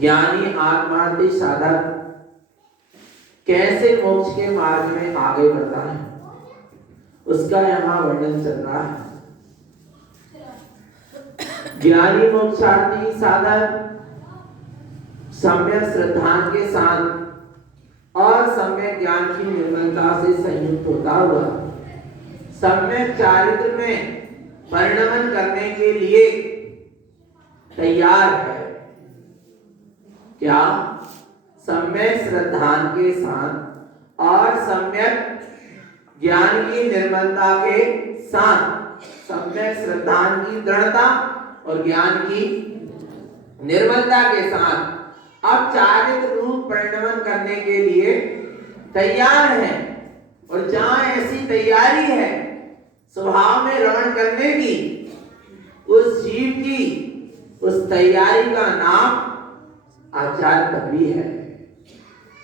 ज्ञानी आत्मार्थी साधक कैसे मोक्ष के मार्ग में आगे बढ़ता है उसका यहाँ वर्णन चल रहा है। ज्ञानी मोक्षार्थी साधक सम्यक श्रद्धा के साथ और सम्यक ज्ञान की निर्मलता से संयुक्त होता हुआ सम्यक चारित्र में परिणमन करने के लिए तैयार है। क्या? सम्यक श्रद्धा के साथ और सम्यक ज्ञान की निर्मलता के साथ, सम्यक श्रद्धा की दृढ़ता और ज्ञान की निर्मलता के साथ अब चारित्र रूप परिणमन करने के लिए तैयार है। और जहां ऐसी तैयारी है स्वभाव में रमण करने की, उस जीव की उस तैयारी का नाम आचार पदवी है।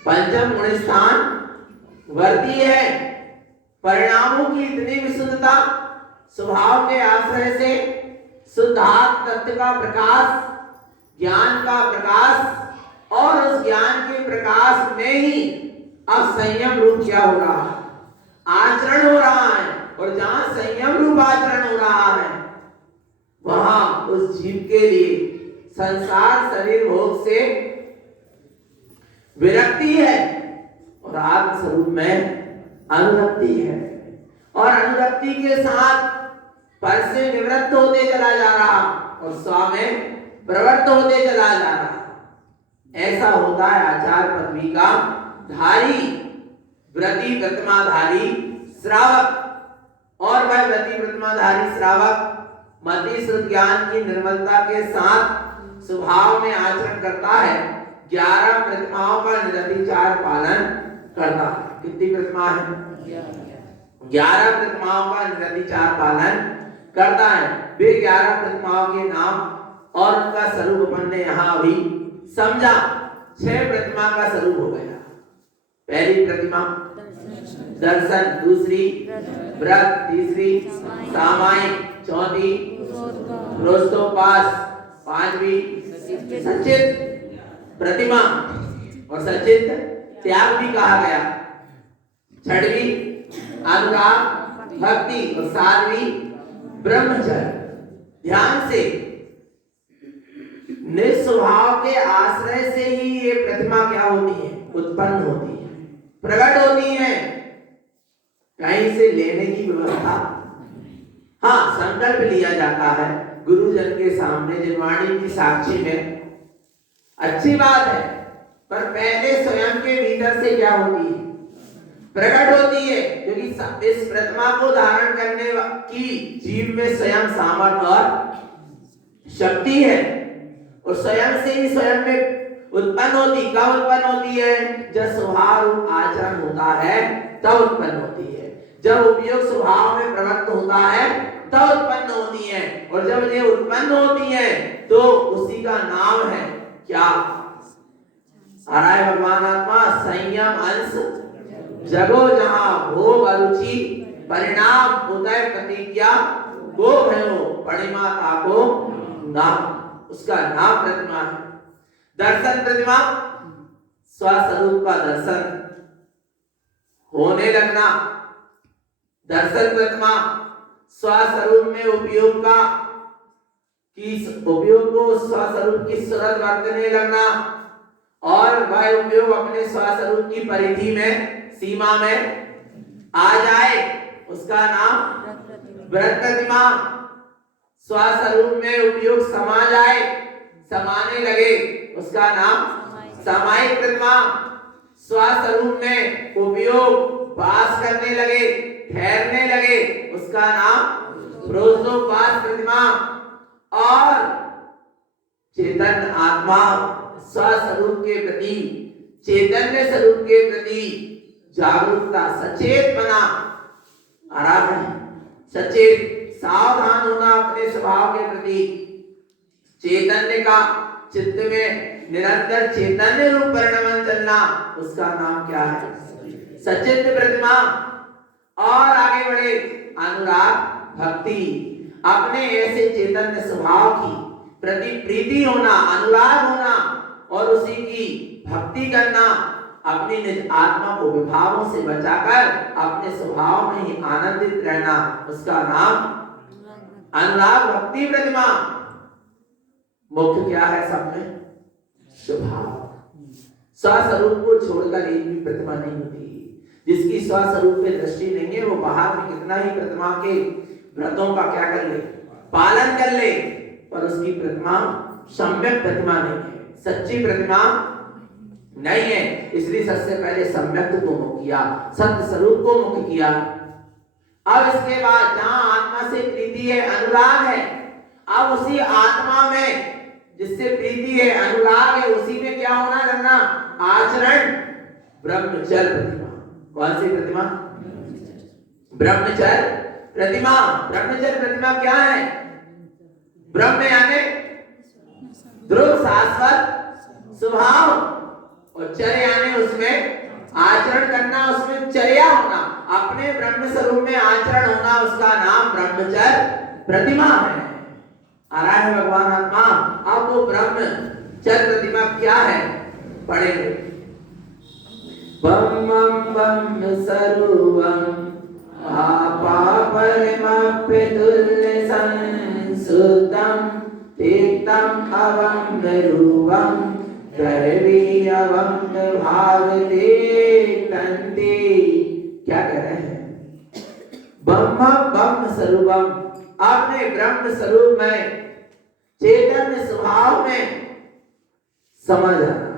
पंचम गुण स्थान वर्ती है। परिणामों की इतनी विशुद्धता, स्वभाव के आश्रय से शुद्धात्म तत्व का प्रकाश, ज्ञान का प्रकाश और उस ज्ञान के प्रकाश में ही अब संयम रूप क्या हो रहा है? आचरण हो रहा है। और जहां संयम रूप आचरण हो रहा है वहां उस जीव के लिए संसार शरीर भोग से विरक्ति है और आत्म स्वरूप में अनुरक्ति है। और अनुरक्ति के साथ पर से निवृत्त होते चला जा रहा और स्व में प्रवृत्त होते चला जा रहा। ऐसा होता है आचार पदवी का धारी, व्रति प्रतिमाधारी श्रावक। और वह व्रति प्रतिमाधारी श्रावक मति शुद्ध ज्ञान की निर्मलता के साथ स्वभाव में आचरण करता है। 11 प्रतिमाओं का निरतिचार पालन करता है। कितनी प्रतिमा है? 11 प्रतिमाओं का निरतिचार पालन करता है। वे 11 प्रतिमाओं के नाम और उनका स्वरूप अपन ने यहाँ अभी समझा। 6 प्रतिमा का स्वरूप हो गया। पहली प्रतिमा दर्शन, दूसरी व्रत, तीसरी सामायिक, चौथी रोस्तोपास, पांचवी सचित प्रतिमा और सचित त्याग भी कहा गया। छठवीं अनुराग भक्ति और 7वीं ब्रह्मचर्य। ध्यान से निस्वभाव के आश्रय से ही ये प्रतिमा क्या होती है? उत्पन्न होती है, प्रकट होती है। कहीं से लेने की व्यवस्था। हाँ, संकल्प लिया जाता है गुरुजन के सामने जिनवाणी की साक्षी में, अच्छी बात है, पर पहले स्वयं के भीतर से क्या होती है, प्रकट होती है, क्योंकि इस प्रतिमा को धारण करने की जीव में स्वयं सामर्थ्य और शक्ति है, और स्वयं से ही स्वयं में उत्पन्न होती। कब उत्पन्न होती है? जब स्वभाव आचरण होता है तब उत्पन्न होती है, जब उपयोग स्वभाव में प्रवृत्त होता है तब उत्पन्न होती है, और जब ये उत्पन्न होती है तो उसी का नाम है क्या? आ रहा है भगवान आत्मा संयम अंश जगो जहां भोग अरुचि परिणाम उदय प्रतिज्ञा गो भयो परिमाता को नाम, उसका नाम प्रतिमा है। दर्शन प्रतिमा, स्वस्वरूप का दर्शन होने लगना। दर्शन प्रतिमा स्वस्वरूप में उपयोग को स्वस्वरूप की सूरत बरतने लगना, और वह उपयोग अपने स्वस्वरूप की परिधि में सीमा में आ जाए, उसका नाम व्रत प्रतिमा। स्वस्वरूप में उपयोग समा जाए, समाने लगे, उसका नाम सामायिक प्रतिमा। स्वस्वरूप में उपयोग वास करने लगे, ठहरने लगे, उसका नाम प्रोसोपास प्रतिमा। और चेतन आत्मा स्वस्वरूप के प्रति, चैतन्य स्वरूप के प्रति जागरूकता, सचेत बना, आराधन सचेत सावधान होना अपने स्वभाव के प्रति, चैतन्य का चित्त में निरंतर चैतन्य रूप परिणमन चलना, उसका नाम क्या है? सचित प्रतिमा। और आगे बढ़े, अनुराग भक्ति, अपने ऐसे चैतन्य स्वभाव की प्रति प्रीति होना, अनुराग होना, और उसी की भक्ति करना, अपनी निज आत्मा को विभावों से बचाकर अपने स्वभाव में ही आनंदित रहना, उसका नाम अनुराग भक्ति प्रतिमा। मुख्य क्या है सब में? स्वभाव। स्वस्वरूप को छोड़कर एक भी प्रतिमा नहीं होती। जिसकी स्वस्वरूप पे दृष्टि नहीं है वो बाहर में कितना ही प्रतिमा के व्रतों का क्या कर ले, पालन कर ले, पर उसकी प्रतिमा सम्यक प्रतिमा नहीं है, सच्ची प्रतिमा नहीं है। इसलिए सबसे पहले सम्यक को मुख्य किया, सत्य स्वरूप को मुख्य किया। अब इसके बाद जहां आत्मा से प्रीति है, अनुराग है, अब उसी आत्मा में जिससे प्रीति है, अनुराग है, उसी में क्या होना करना? आचरण ब्रह्मचर्य प्रतिमा। कौन सी प्रतिमा? ब्रह्मचर्य प्रतिमा। ब्रह्मचर्य प्रतिमा क्या है? ब्रह्म यानी ध्रुव शाश्वत स्वभाव, और चर्या यानी उसमें आचरण करना, उसमें चर्या होना, अपने ब्रह्म स्वरूप में आचरण होना, उसका नाम ब्रह्मचर्य प्रतिमा है। आ रहा है भगवान आत्मा। अब वो ब्रह्मचर्य प्रतिमा क्या है पढ़ेंगे। बम बम सर्वं आपा परमप्य तुल्य संसुतं तीर्थं अवं रूपं गर्वीयवं भावते तन्ते। क्या कह रहे हैं? बम स्वरूपम, अपने ब्रह्म स्वरूप में चैतन्य स्वभाव में समा जाना,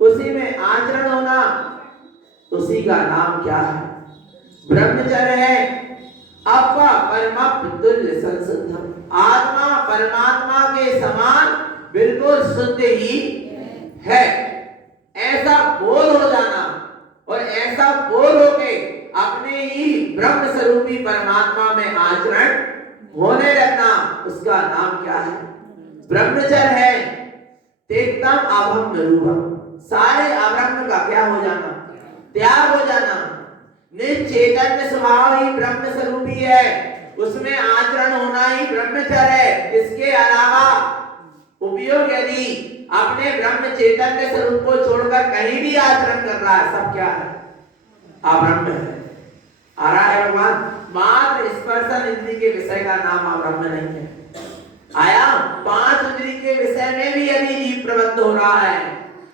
उसी में आचरण होना, उसी का नाम क्या है? ब्रह्मचर्य है। आपका परमात्म तुल्य संशुद्धम, आत्मा परमात्मा के समान बिल्कुल शुद्ध ही है, ऐसा बोध हो जाना, और ऐसा बोध होके अपने ही ब्रह्म स्वरूपी परमात्मा में आचरण होने लगना, उसका नाम क्या है? ब्रह्मचर्य है। तेक्तम अभम रूपम, सारे अब्रह्म का क्या हो जाना? त्याग हो जाना। निज चैतन्य स्वभाव ही ब्रह्म स्वरूपी है, उसमें आचरण होना ही ब्रह्मचर्य है। इसके अलावा उपयोग यदि अपने ब्रह्म चैतन्य स्वरूप को छोड़कर कहीं भी आचरण कर रहा है, सब क्या है? अब्रह्म है। आ रहा है भगवान। मात्र स्पर्शन इंद्रिय के विषय का नाम अब्रह्म नहीं है। आया, पांच इंद्रिय के विषय में भी यदि जीव प्रवृत्त हो रहा है,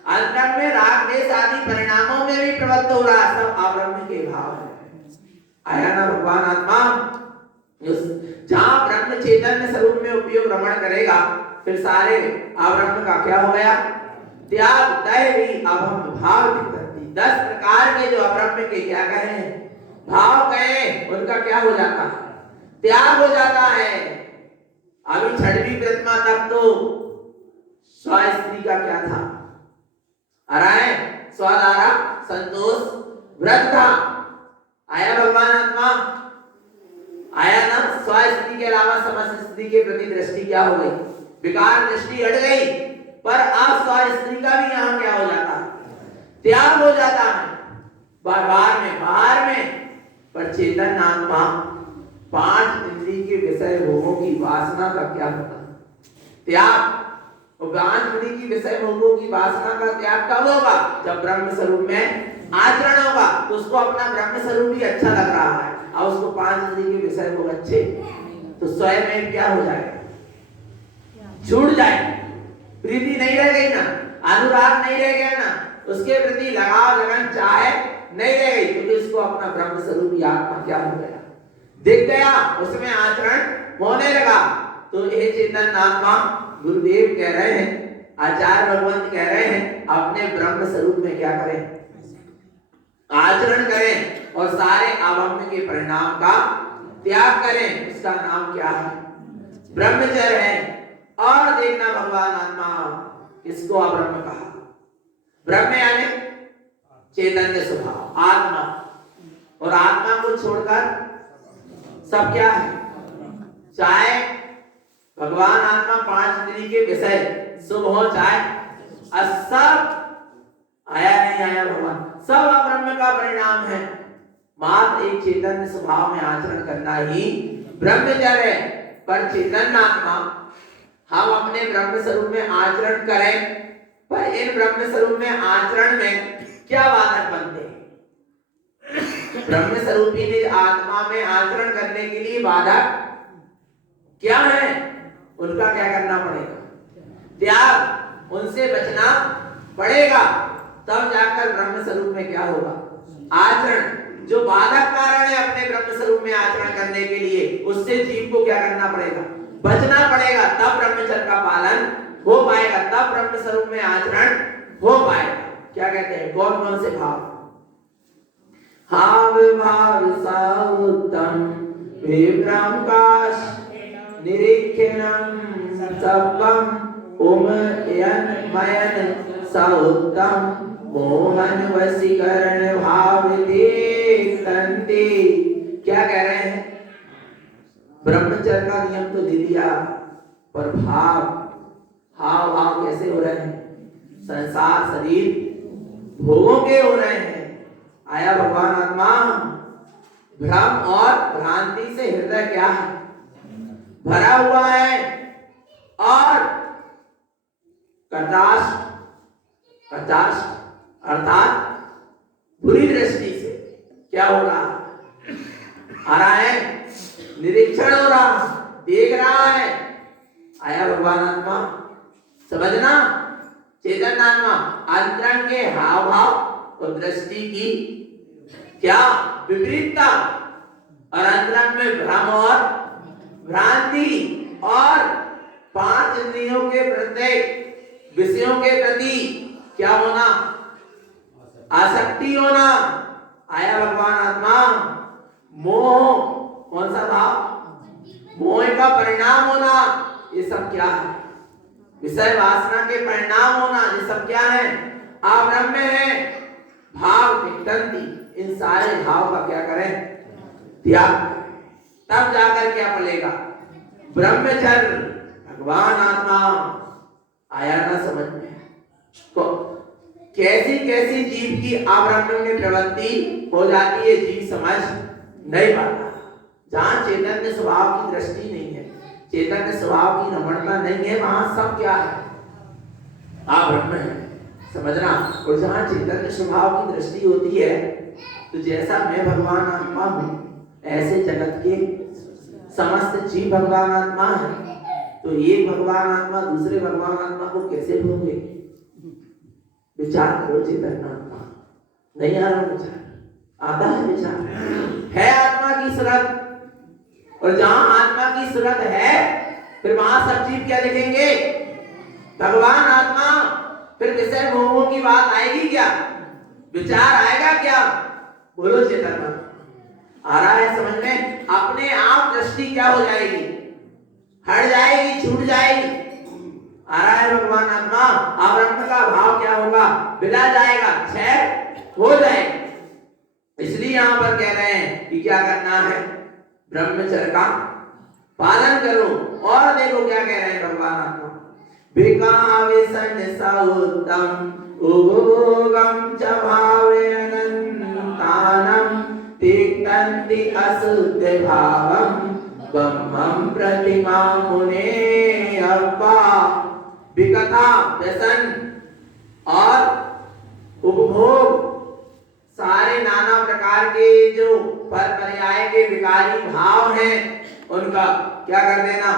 अंतरंग में राग द्वेष आदि परिणामों में भी प्रवृत्त हो रहा है, सब अब्रह्म के भाव है। आया ना भगवान आत्मा, जहां ब्रह्म चैतन्य स्वरूप में उपयोग रमण करेगा, फिर सारे अब्रह्म का क्या हो गया? त्याग। तय भी अभम भाव विकृति, 10 प्रकार के जो अब्रह्म के क्या कहे भाव कहे, उनका क्या हो जाता है? त्याग हो जाता है। अभी छठवीं प्रतिमा तक तो स्व स्त्री का क्या था? अराय स्वदारा संतोष व्रत था। आया भगवान आत्मा, आया ना? स्व स्त्री के अलावा समस्त स्त्री के प्रति दृष्टि क्या हो गई? विकार दृष्टि हट गई। पर अब स्व स्त्री का भी यहाँ क्या हो जाता है? त्याग हो जाता है। बाहर में पर चेतन आत्मा 5 इंद्रिय के विषय भोगों की वासना का क्या होता है? त्याग। और 5 इंद्रिय की विषय भोगों की वासना का त्याग कब होगा? जब ब्रह्म स्वरूप में आचरण होगा। तो उसको अपना ब्रह्म स्वरूप भी अच्छा लग रहा है और उसको 5 इंद्रिय के विषय भोग अच्छे, तो स्वयं में क्या हो जाएगा? छूट जाए। प्रीति नहीं रह गई ना, अनुराग नहीं रह गया ना, उसके प्रति लगाव लगन चाहे नहीं रह गई, क्योंकि उसको अपना ब्रह्म स्वरूप आत्मा क्या हो गया? दिख गया, उसमें आचरण होने लगा। तो ये चेतन आत्मा गुरुदेव कह रहे हैं, आचार्य भगवंत कह रहे हैं, अपने ब्रह्म स्वरूप में क्या करें? आचरण करें और सारे अभम्य के परिणाम का त्याग करें। इसका नाम क्या है? ब्रह्मचर्य है। और देखना भगवान आत्मा किसको अब्रह्म कहा? ब्रह्म यानी चैतन्य स्वभाव आत्मा, और आत्मा को छोड़कर सब क्या है? चाहे भगवान आत्मा 5 इंद्रिय के विषय शुभ हो चाहे सब, आया नहीं आया भगवान, सब अब्रह्म का परिणाम है। मात्र एक चैतन्य स्वभाव में आचरण करना ही ब्रह्मचर्य है। पर चैतन्य आत्मा हम अपने ब्रह्म स्वरूप में आचरण करें, पर इन ब्रह्म स्वरूप में आचरण में क्या बाधक बनते हैं? ब्रह्म स्वरूपी निज आत्मा में आचरण करने के लिए बाधक क्या है? उनका क्या करना पड़ेगा? त्याग। उनसे बचना पड़ेगा, तब जाकर ब्रह्म स्वरूप में क्या होगा? आचरण। जो बाधक कारण है अपने ब्रह्म स्वरूप में आचरण करने के लिए, उससे जीव को क्या करना पड़ेगा? बचना पड़ेगा। तब ब्रह्मचर्य का पालन हो पाएगा, तब ब्रह्म स्वरूप में आचरण हो पाएगा। क्या कहते हैं? कौन कौन से भाव? हाव भाव साउतम विभ्रमकाश निरीक्षणम सपम उमयन मयन साउतम मोहन वशीकरण भाव देखते। क्या कह रहे हैं? ब्रह्मचर्य का नियम तो दे दिया, पर भाव हाव भाव कैसे हो रहे हैं? संसार शरीर भोगों के हो रहे हैं। आया भगवान आत्मा, भ्रम और भ्रांति से हृदय क्या है? भरा हुआ है। और कटाक्ष अर्थात बुरी दृष्टि से क्या हो रहा है? आ रहा है, निरीक्षण हो रहा, देख रहा है। आया भगवान आत्मा, समझना चेतन आत्मा अंतरण के हाव भाव और दृष्टि की क्या विपरीतता, और अंतरण में भ्रम और भ्रांति, और 5 इंद्रियों के प्रत्येक विषयों के प्रति क्या होना? आसक्ति होना। आया भगवान आत्मा, मोह, कौन सा भाव? मोह का परिणाम होना। ये सब क्या है? विषय वासना के परिणाम होना। ये सब क्या है? अब्रह्म है। भाव विकृति, इन सारे भाव का क्या करें? त्याग। तब जाकर क्या फलेगा? ब्रह्मचर्य। भगवान आत्मा आया ना समझ में? तो कैसी कैसी जीव की अब्रह्म में प्रवृत्ति हो जाती है, जीव समझ नहीं पाता। जहां चैतन्य स्वभाव की दृष्टि नहीं है, चैतन्य स्वभाव की रमणता नहीं है, वहां सब क्या है? अब्रह्म है। समझना। और जहां चैतन्य स्वभाव की दृष्टि होती है, तो जैसा मैं भगवान आत्मा हूं, ऐसे जगत के समस्त जीव भगवान आत्मा है। तो एक भगवान आत्मा दूसरे भगवान आत्मा को कैसे भोगे? विचार करो। चेतन आत्मा नहीं आ रहा विचार, आता है विचार, है आत्मा सूरत, और जहां आत्मा की सूरत है फिर वहां सब जीव क्या दिखेंगे? भगवान आत्मा। फिर विषय भोगों की बात आएगी क्या? विचार आएगा क्या? बोलो चेतन आ रहा है समझ में? अपने आप दृष्टि क्या हो जाएगी? हट जाएगी, छूट जाएगी। आ रहा है भगवान आत्मा, अब्रह्म का भाव क्या होगा? बिला जाएगा, क्षय हो जाएगा। इसलिए यहां पर कह रहे हैं कि क्या करना है? ब्रह्मचर्य का पालन करो। और देखो क्या कह रहे हैं भगवान आत्मा, विकाविसन सौतम उपभोगम च भावे अनंतानम तिक्तन्ति असुद्ध भावम ब्रह्मं प्रतिमा मुने अब्बा। विकथा व्यसन और उपभोग, सारे नाना प्रकार के जो पर पर्याय के विकारी भाव हैं उनका क्या कर देना?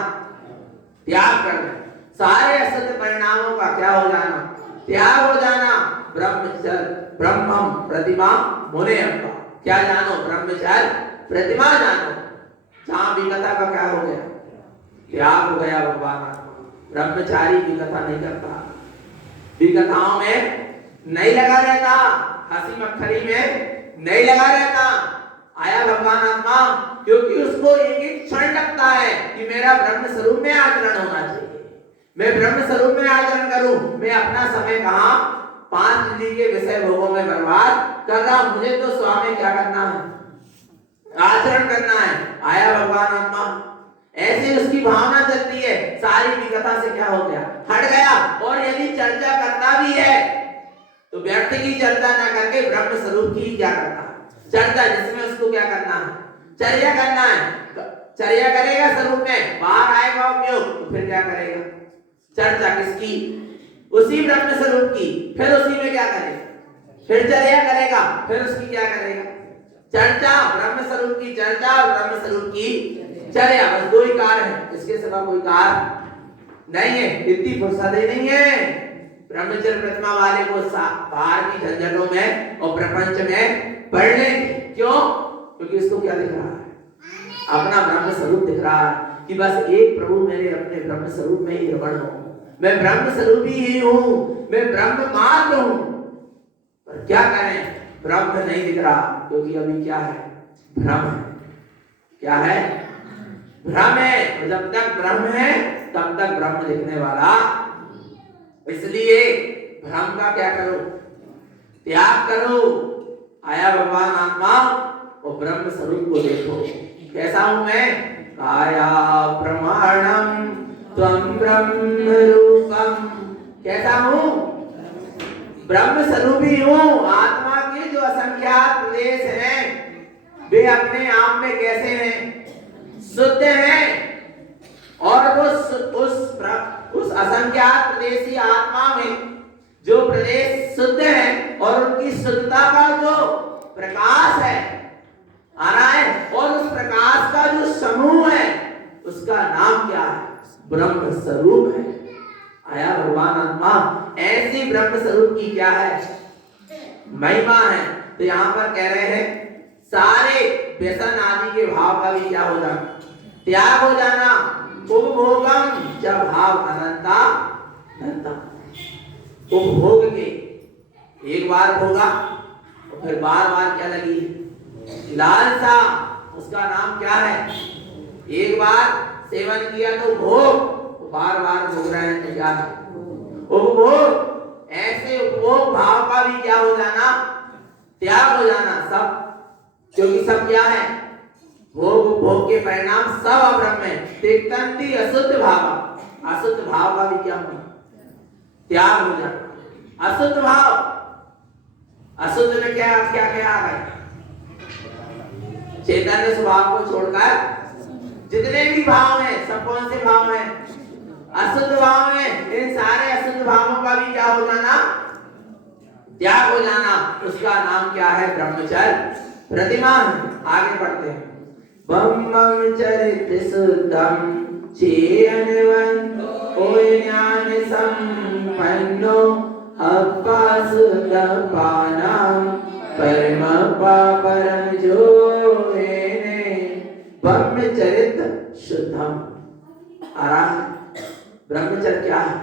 त्याग कर देना। सारे असत परिणामों का क्या हो जाना? त्याग हो जाना। ब्रह्मचर्य ब्रह्मम प्रतिमा मुने अब्बा। क्या जानो? ब्रह्मचर्य प्रतिमा जानो। जहां विकथा का क्या हो गया? त्याग हो गया। भगवान आत्मा ब्रह्मचारी विकथा नहीं करता, विकथाओं में नहीं लगा रहता, हंसी मक्खरी में नहीं लगा रहता। आया भगवान आत्मा, क्योंकि उसको एक एक क्षण लगता है कि मेरा ब्रह्म स्वरूप में आचरण होना चाहिए, मैं ब्रह्म स्वरूप में आचरण करूं। मैं अपना समय कहां 5 इंद्रिय के विषय भोगों में बर्बाद कर रहा हूं। मुझे तो स्वामी क्या करना है? आचरण करना है। आया भगवान आत्मा, ऐसे उसकी भावना चलती है। सारी विकथा से क्या हो गया? हट गया। और यदि चर्चा करता भी है तो व्यर्थ की चर्चा ना करके ब्रह्म स्वरूप की क्या करना है? चर्चा, जिसमें उसको क्या करना है? चर्या करना है। चर्या करेगा स्वरूप में, बाहर आएगा उपयोग, तो फिर क्या करेगा? चर्चा किसकी? उसी ब्रह्म स्वरूप की। फिर उसी में क्या करेगा? फिर चर्या करेगा, फिर उसकी क्या करेगा? चर्चा। ब्रह्म स्वरूप की चर्चा और ब्रह्म स्वरूप की चर्या, बस दो ही कार्य है, इसके सिवा कोई कार्य नहीं है। इतनी फुर्सत ही नहीं है ब्रह्मचर्य प्रतिमा वाले को बाहर की झंझटों में और प्रपंच में पढ़ने की। क्यों? क्योंकि इसको क्या दिख रहा है? अपना ब्रह्म स्वरूप दिख रहा है कि बस एक प्रभु मेरे अपने ब्रह्म स्वरूप में ही रमण हो। मैं ब्रह्म स्वरूप ही हूं, मैं ब्रह्म मात्र हूं। पर क्या करें? ब्रह्म नहीं दिख रहा, क्योंकि अभी क्या है? भ्रम है। क्या है? भ्रम है। और जब तक ब्रह्म है तब तक ब्रह्म दिखने वाला। इसलिए भ्रम का क्या करो? त्याग करो। आया भगवान आत्मा, और ब्रह्म स्वरूप को देखो। कैसा हूं मैं? काया प्रमाणम त्वं ब्रह्म रूपम। कैसा हूं? ब्रह्म स्वरूपी हूं। आत्मा के जो असंख्यात प्रदेश हैं वे अपने आप में कैसे हैं? शुद्ध हैं। और वो उस असंख्यात प्रदेशी आत्मा में जो प्रदेश शुद्ध है और उनकी शुद्धता का जो प्रकाश है आ रहा है, और उस प्रकाश का जो समूह है उसका नाम क्या है? ब्रह्म स्वरूप है। आया भगवान आत्मा, ऐसी ब्रह्म स्वरूप की क्या है? महिमा है। तो यहां पर कह रहे हैं सारे व्यसन आदि के भाव का भी क्या हो जाना? त्याग हो जाना। उपभोगम जब भाव अनंता अनंता। उपभोग के एक बार भोगा और फिर बार बार क्या लगी? लालसा। उसका नाम क्या है? एक बार सेवन किया तो भोग, बार बार भोग रहे हैं तो क्या है? उपभोग। ऐसे उपभोग भाव का भी क्या हो जाना? त्याग हो जाना सब। क्योंकि सब क्या है? भोग भोग के परिणाम सब अब्रह्म है। तिक्तन्ति अशुद्ध भाव। अशुद्ध भाव का भी क्या होना? त्याग हो जाना। अशुद्ध भाव, अशुद्ध में क्या क्या क्या आ गए? चैतन्य स्वभाव को छोड़कर जितने भी भाव हैं सब कौन से भाव हैं? अशुद्ध भाव हैं। इन सारे अशुद्ध भावों का भी क्या हो जाना? त्याग हो जाना। उसका नाम क्या है? ब्रह्मचर्य प्रतिमा। आगे बढ़ते हैं। ब्रह्मचर्य शुद्धम चेयनवंतो ज्ञान संपन्नो अपासुदपानां परम पापरम जो ब्रह्मचरित शुद्धम। ब्रह्मचर्य क्या है?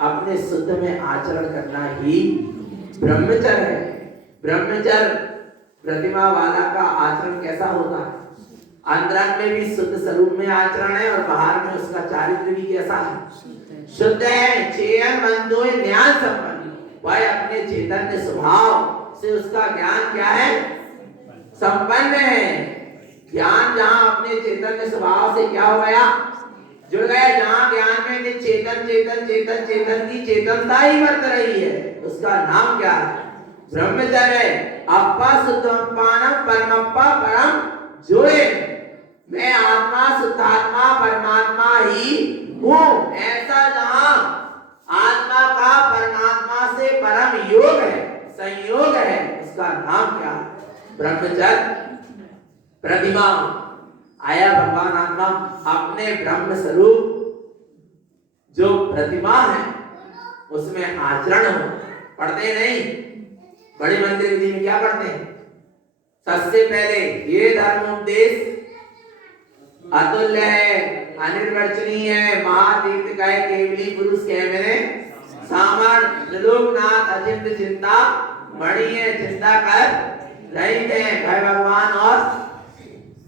अपने शुद्ध में आचरण करना ही ब्रह्मचर्य है। ब्रह्मचर्य प्रतिमा वाला का आचरण कैसा होता है? अंतरंग में भी शुद्ध स्वरूप में आचरण है और बाहर में उसका चारित्र भी कैसा है? शुद्ध है। चेयन मंदो ज्ञान संपन्न, वह अपने चैतन्य स्वभाव से उसका ज्ञान क्या है? संपन्न है। ज्ञान जहां अपने चैतन्य स्वभाव से क्या हो गया? जुड़ गया। जहां ज्ञान में चेतन चेतन चेतन चेतन की चेतनता ही वर्त रही है, उसका नाम क्या है? ब्रह्मचर्य है। अप्पा शुद्धपानम परमप्पा परम जोड़े, मैं आत्मा शुद्धात्मा परमात्मा ही हूँ। ऐसा जहां आत्मा का परमात्मा से परम योग है, संयोग है, उसका नाम क्या है? ब्रह्मचर्य। प्रतिमा आया भगवान आत्मा अपने ब्रह्म स्वरूप जो प्रतिमा है उसमें आचरण हो। पढ़ते नहीं? बड़ी मंदिर विधि में क्या पढ़ते हैं? सबसे पहले ये धर्मोपदेश अतुल्य है, अनिर्वचनीय है, महातीर्थ का केवली पुरुष कह मैंने सामर्थ लोकनाथ अचिंत चिंता बड़ी है, चिंता कर रहित है भाई भगवान और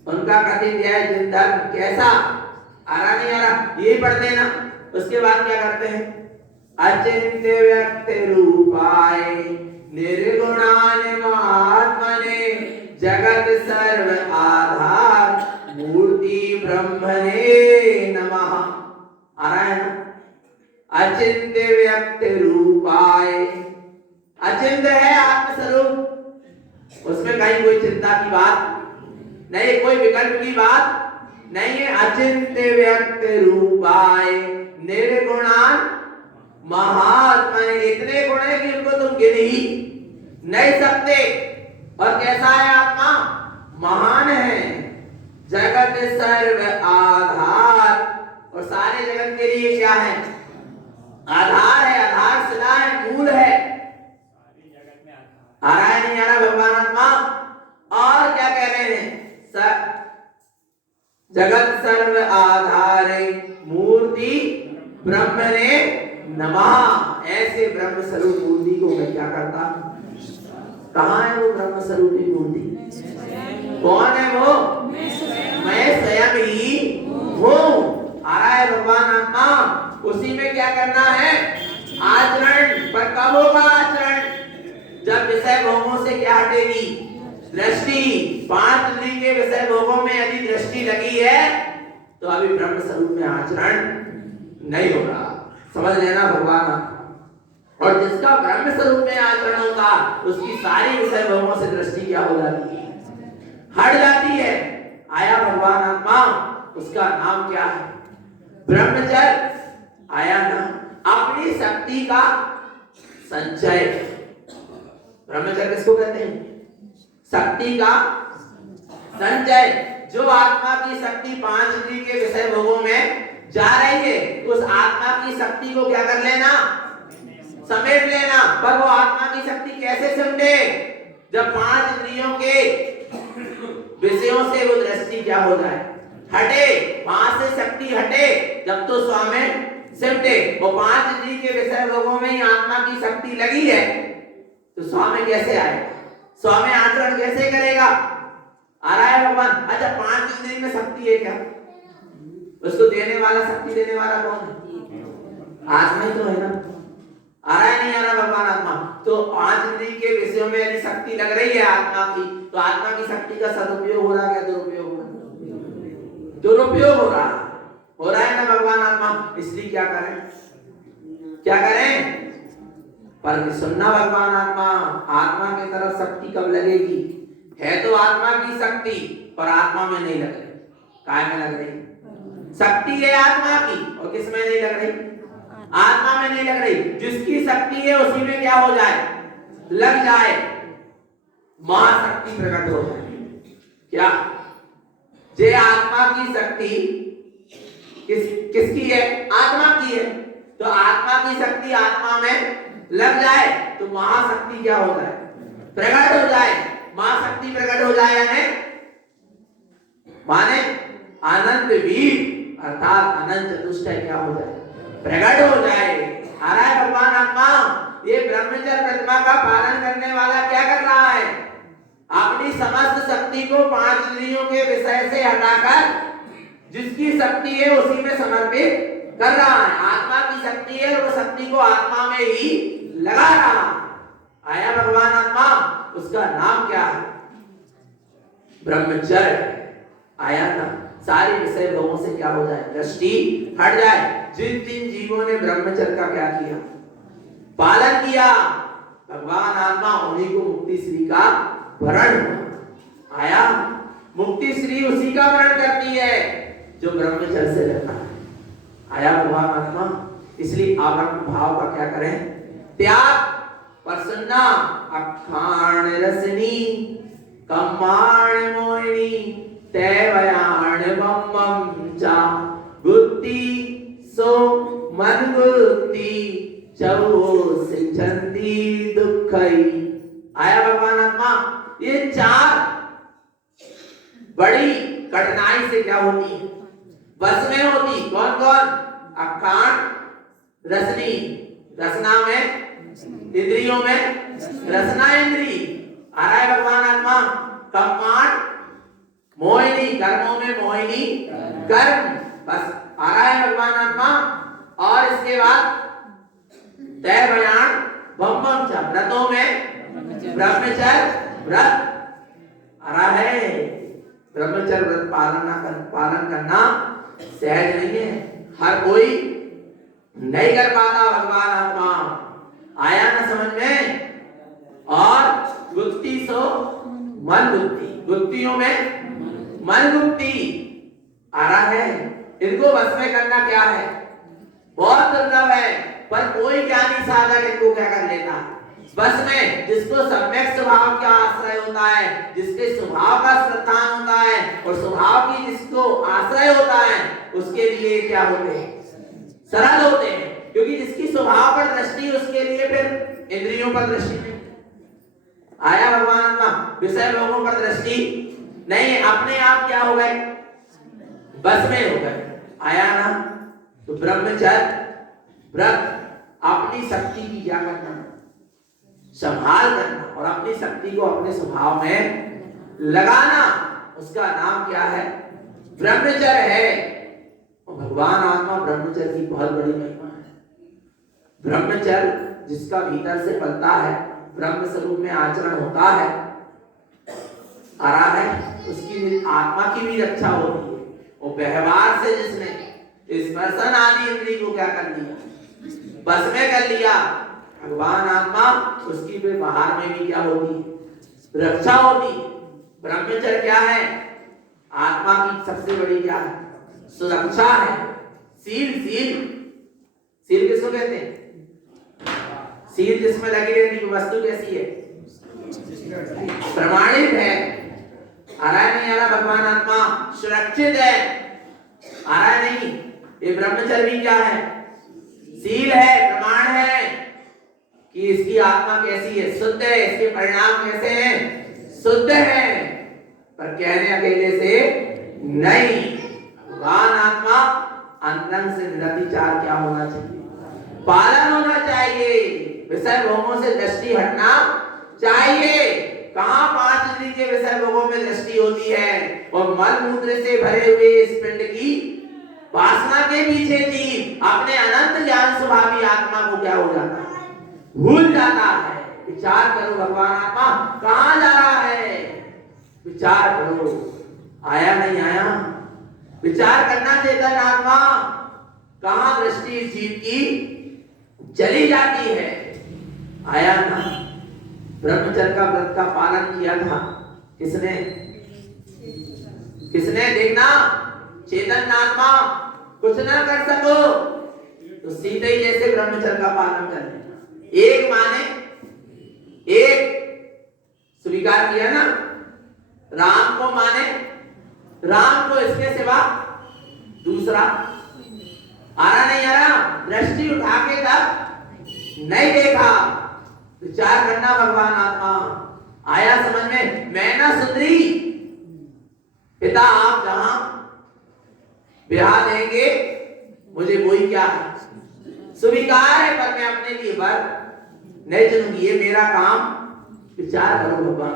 उनका कथित है जिन धर्म कैसा आ रहा नहीं आ रहा, यही पढ़ते हैं ना। उसके बाद क्या करते हैं? अचिंत्य व्यक्त रूपाय निर्गुणान महात्मने जगत सर्व आधार मूर्ति ब्रह्मणे नमः। आ रहा है ना? अचिंत्य व्यक्त रूपाय, अचिंत्य है आत्मस्वरूप, उसमें कहीं कोई चिंता की बात नहीं, कोई विकल्प की बात नहीं है। अचिंत्य व्यक्त रूपाय निर्गुणान महात्मने, इतने गुण है कि उनको तुम गिन ही नहीं सकते। और कैसा है आत्मा? महान है। जगत सर्व आधार, और सारे जगत के लिए क्या है? आधार है, आधारशिला है, मूल है। आ रहा है नहीं आ रहा भगवान आत्मा? और क्या कह रहे हैं? जगत सर्व आधारे मूर्ति ब्रह्मणे नमः। ऐसे ब्रह्म स्वरूप मूर्ति को मैं क्या करता हूं? कहाँ है वो ब्रह्म स्वरूपी मूर्ति? कौन है वो? मैं स्वयं ही हूँ। आ रहा है भगवान आत्मा? उसी में क्या करना है? आचरण। पर कब होगा आचरण? जब विषय भोगों से क्या हटेगी? दृष्टि। पांच इंद्रिय के विषय भोगों में यदि दृष्टि लगी है तो अभी ब्रह्म स्वरूप में आचरण नहीं हो रहा। समझ लेना भगवान। और जिसका ब्रह्म स्वरूप में आचरण होता उसकी सारी विषय भोगों से दृष्टि क्या हो जाती है? हट जाती है। आया भगवान आत्मा, उसका नाम क्या है? ब्रह्मचर्य। आया ना? अपनी शक्ति का संचय। ब्रह्मचर्य किसको कहते हैं? शक्ति का संचय। जो आत्मा की शक्ति पांच इंद्रिय के विषय भोगों में जा रही है, उस आत्मा की शक्ति को क्या कर लेना? समेट लेना। पर वो आत्मा की शक्ति कैसे समेटे? जब पांच इंद्रियों के विषयों से वो दृष्टि क्या हो जाए? हटे। वहां से शक्ति हटे जब तो स्वामी सिमटे। वो पांच इंद्रिय के विषय भोगों में ही आत्मा की शक्ति लगी है तो स्वामी कैसे आएगा? स्वामी आचरण कैसे करेगा? आ रहा है भगवान? अच्छा, पांच इंद्रिय में शक्ति है क्या? उसको देने वाला, शक्ति देने वाला कौन है? आत्मा ही तो है ना। आ रहा है नहीं आ रहा भगवान आत्मा? तो पांच इंद्रिय के विषयों में यदि शक्ति लग रही है आत्मा की, तो आत्मा की शक्ति का सदुपयोग हो रहा है क्या दुरुपयोग हो रहा है? दुरुपयोग हो रहा है ना भगवान आत्मा? इसलिए क्या करें? क्या करें? पर सुनना भगवान आत्मा, आत्मा की तरफ शक्ति कब लगेगी? है तो आत्मा की शक्ति पर आत्मा में नहीं लग रही। काय में लग रही? शक्ति है आत्मा की और किस में नहीं लग रही? आत्मा में नहीं लग रही। जिसकी शक्ति है उसी में क्या हो जाए? लग जाए, महाशक्ति प्रकट हो जाए। क्या जे आत्मा की शक्ति किसकी है? आत्मा की है। तो आत्मा की शक्ति आत्मा में लग जाए तो महाशक्ति क्या हो जाए? प्रकट हो जाए। महाशक्ति प्रकट हो जाए यानी माने आनंद वीर अर्थात अनंत चतुष्टय क्या हो जाए, प्रकट हो जाए। आ रहा है भगवान आत्मा, ये ब्रह्मचर्य प्रतिमा का पालन करने वाला क्या कर रहा है, अपनी समस्त शक्ति को पांच इंद्रियों के विषय से हटाकर जिसकी शक्ति है उसी में समर्पित कर रहा है। आत्मा की शक्ति है, वो शक्ति को आत्मा में ही लगा रहा। आया भगवान आत्मा, उसका नाम क्या है, ब्रह्मचर्य। आया ना, सारी विषय भोगों से क्या हो जाए, दृष्टि हट जाए। जिन जिन जीवों ने ब्रह्मचर्य का क्या किया, पालन किया, भगवान आत्मा उन्हीं को मुक्ति श्री का वरण। आया, मुक्ति श्री उसी का वरण करती है जो ब्रह्मचर्य से रहता है। आया भगवान आत्मा, इसलिए आवरण भाव का क्या करें, त्याग। प्रसन्ना अखाण रसनी कम्माण मोहिनी तैवयाण बम्बम चा गुत्ती सो मन गुत्ती चौ सिंचंदी दुखई। आया भगवान आत्मा, ये चार बड़ी कठिनाई से क्या होती है, बस में होती। कौन कौन, अखाण रसनी, रसना में इंद्रियों में रसना इंद्री। आ रहा है भगवान आत्मा, कम्माण मोहिनी, कर्मों में मोहिनी कर्म, बस आ रहा है भगवान आत्मा। और इसके बाद तय बयान बम्बम चा, व्रतों में ब्रह्मचर्य व्रत। आ रहा है, ब्रह्मचर्य व्रत पालन करना सहज नहीं है, हर कोई नहीं कर पाता। भगवान आत्मा आया ना समझ में। और गुप्ती सो मन गुप्ती, गुप्तियों में मन गुप्ती। आ रहा है, इनको वश में करना क्या है, बहुत दुर्लभ है, पर कोई ज्ञानी साधक इनको क्या कर लेता, बस में। जिसको सम्यक स्वभाव का आश्रय होता है, जिसके स्वभाव का श्रद्धान होता है, और स्वभाव की जिसको आश्रय होता है, उसके लिए क्या होते हैं, सरल होते हैं। क्योंकि जिसकी स्वभाव पर दृष्टि, उसके लिए फिर इंद्रियों पर दृष्टि नहीं। आया भगवान आत्मा, विषय लोगों पर दृष्टि नहीं है, अपने आप क्या हो गए, बस में हो गए। आया ना, तो ब्रह्मचर्य व्रत अपनी शक्ति की क्या करना, संभाल करना, और अपनी शक्ति को अपने स्वभाव में लगाना, उसका नाम क्या है, ब्रह्मचर्य है। और भगवान आत्मा ब्रह्मचर्य की बहुत बड़ी महिमा है। ब्रह्मचर्य जिसका भीतर से पलता है, ब्रह्म स्वरूप में आचरण होता है, आ रहा है, उसकी आत्मा की भी रक्षा होती है। और व्यवहार से जिसने स्पर्शन आदि इंद्रिय को क्या कर लिया, बस में कर लिया, भगवान आत्मा उसकी व्यवहार में भी क्या होती है, रक्षा होती। ब्रह्मचर्य क्या है, आत्मा की सबसे बड़ी क्या है, सुरक्षा है। सील, सील, सील किसको कहते हैं, सील जिसमें लगी रहती वस्तु कैसी है, प्रमाणित है। आ रहा है नहीं, आ रहा भगवान आत्मा सुरक्षित है, आ रहा है नहीं। ये ब्रह्मचर्य भी क्या है, सील है, प्रमाण है कि इसकी आत्मा कैसी है, शुद्ध है, इसके परिणाम कैसे हैं, शुद्ध है। पर कहने अकेले से नहीं, भगवान आत्मा अंतरंग से निरतिचार क्या होना चाहिए, पालन होना चाहिए। विषय भोगों से दृष्टि हटना चाहिए। कहां पांच इंद्रिय के विषय भोगों में दृष्टि होती है, और मल मूत्र से भरे हुए इस पिंड की वासना के पीछे जीव अपने अनंत ज्ञान स्वभावी आत्मा को क्या हो जाता है, भूल जाता है। विचार करो भगवान आत्मा कहां जा रहा है, विचार करो। आया नहीं आया, विचार करना चेतन आत्मा, कहां दृष्टि इस जीव की चली जाती है। आया ना, ब्रह्मचर्य का व्रत का पालन किया था किसने, किसने, देखना चेतन आत्मा कुछ ना कर सको तो सीधे ही जैसे ब्रह्मचर्य का पालन कर लेना। एक माने एक स्वीकार किया ना, राम को माने राम को, इसके सिवा दूसरा। आ रहा नहीं, आ रहा, दृष्टि उठा के तब नहीं देखा। विचार करना भगवान आत्मा, आया समझ में। मैं ना सुंदरी, पिता आप जहां मुझे वही क्या है स्वीकार है, पर मैं अपने लिए वर नहीं चुनूंगी। ये मेरा काम। विचार करो भगवान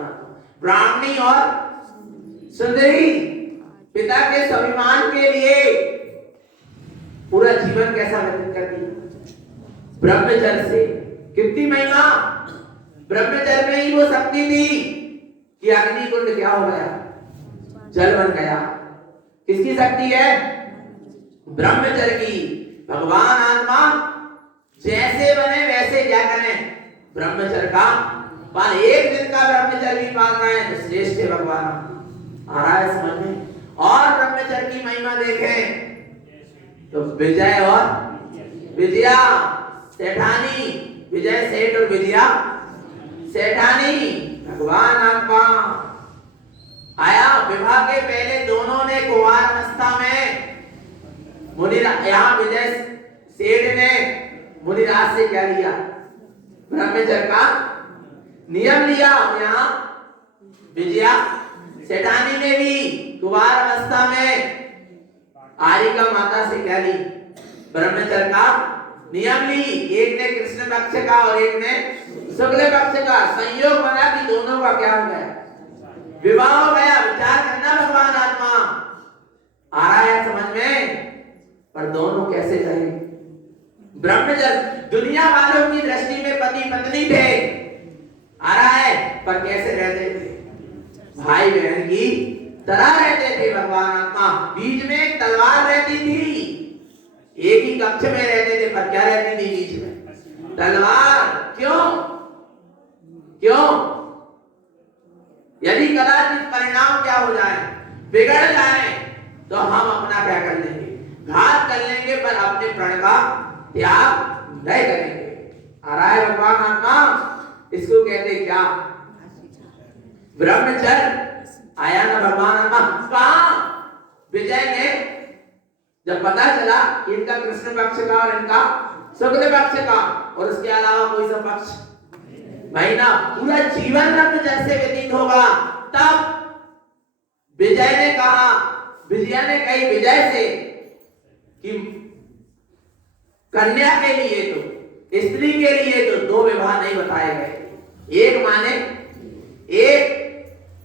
ब्राह्मणी और सुंदरी पिता के स्वाभिमान के लिए पूरा जीवन कैसा व्यतीत करती है। ब्रह्मचर्य से कितनी महिमा। ब्रह्मचर्य में ही वो शक्ति थी कि अग्नि कुंड क्या हो गया, जल बन गया। किसकी शक्ति है? ब्रह्मचर्य की। भगवान आत्मा जैसे बने वैसे क्या करें, ब्रह्मचर्य का पाल। एक दिन का ब्रह्मचर्य भी पाल रहे हैं तो श्रेष्ठ है भगवान। आ रहा है समझ में? और ब्रह्मचर्य की महिमा देखें तो विजय और विजया सेठानी, विजय सेठ और विजया सेठानी। भगवान आत्मा आया। विवाह के पहले दोनों ने कुंवार अवस्था में मुनिराज, यहाँ विजय सेठ ने मुनिराज से क्या लिया? ब्रह्मचर्य का नियम लिया। यहाँ विजया सेठानी ने भी कुंवार अवस्था में आरिका माता से क्या ली? ब्रह्मचर्य का नियम ली। एक ने कृष्ण पक्ष का और एक ने शुक्ल पक्ष का। संयोग बना कि दोनों का क्या हो गया? विवाह हो गया। विचार करना भगवान आत्मा। आ रहा है समझ में? पर दोनों कैसे रहे? ब्रह्मचर्य दुनिया वालों की दृष्टि में पति पत्नी थे। आ रहा है, पर कैसे रहते थे? भाई बहन की तरह रहते थे। भगवान आत्मा बीच में एक तलवार रहती थी। एक ही कक्ष में रहते थे, पर क्या रहती थी बीच में? तलवार। क्यों? क्यों? यदि कदाचित परिणाम क्या हो जाए, बिगड़ जाए, तो हम अपना क्या कर लेंगे? घात कर लेंगे, पर अपने प्रण का त्याग नहीं करेंगे। आ रहा है भगवान आत्मा? इसको कहते क्या? ब्रह्मचर्य। आया ना भगवान आत्मा? कहा विजय ने जब पता चला कि इनका कृष्ण पक्ष का और इनका शुक्ल पक्ष का और उसके अलावा कोई सा पक्ष महीना, पूरा जीवन ब्रह्मचर्य से व्यतीत होगा, तब विजय ने कहा, विजया ने कही विजय से कि कन्या के लिए तो, स्त्री के लिए तो दो विवाह नहीं बताए गए। एक माने एक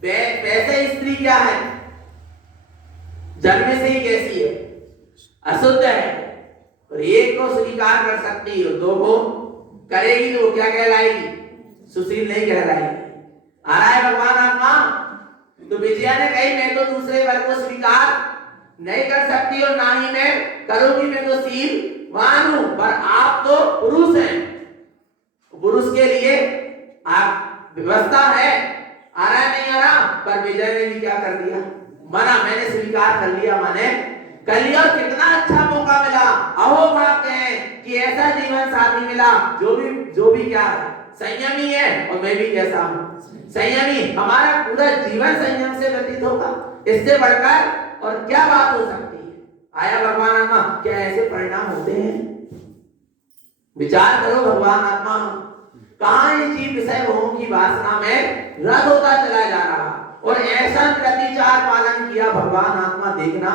वैसे स्त्री क्या है? जन्म से ही कैसी है? अशुद्ध है। और एक को स्वीकार कर सकती है और दो को करेगी तो वो क्या कहलाएगी? सुशील नहीं कहलाएगी। आ रहा है भगवान आत्मा? तो विजया ने कही मैं तो दूसरे वर्ग को स्वीकार नहीं कर सकती और ना ही मैं करूंगी, मैं तो शीलवान हूं। पर आप तो पुरुष हैं, पुरुष के लिए आप व्यवस्था है। आ रहा नहीं आ रहा? पर विजय ने भी क्या कर दिया? मना। मैंने स्वीकार कर लिया, माने कर लिया। और कितना अच्छा मौका मिला। अहो भागते हैं कि ऐसा जीवन साथी मिला जो भी क्या है? संयमी है। और मैं भी कैसा हूं? संयमी। हमारा पूरा जीवन संयम से व्यतीत होगा। इससे बढ़कर और क्या बात हो सकती है? आया भगवान आत्मा? क्या ऐसे परिणाम होते हैं? विचार करो भगवान आत्मा। कहां ये जीव विषय भोगों की वासना में रत होता चला जा रहा, और ऐसा प्रतिचार पालन किया भगवान आत्मा। देखना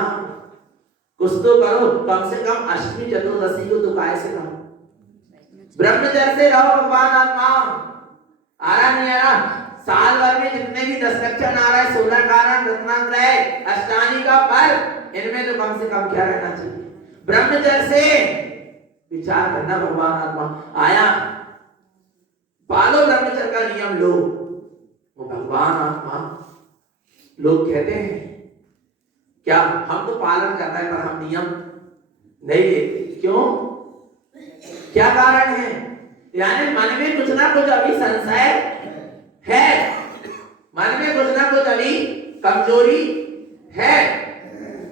कुछ तो करो, कम से कम अष्टमी चतुर्दशी को तो काय से रहो, ब्रह्मचर्य से रहो भगवान आत्मा। आ रहा नहीं आ रहा? साल भर में जितने भी 10 लक्षण आ रहा है, 16 कारण, रत्नात्रय, अष्टानी का फल, इनमें तो कम से कम क्या रहना चाहिए? ब्रह्मचर्य से। विचार करना भगवान आत्मा। आया पालो ब्रह्मचर्य का नियम लो। वो भगवान आत्मा लोग कहते हैं क्या हम तो पालन कर रहे हैं पर हम नियम नहीं लेते? क्यों? क्या कारण है? यानी मन में कुछ ना कुछ अभी संशय है, मन में कुछ ना कुछ अभी कमजोरी है।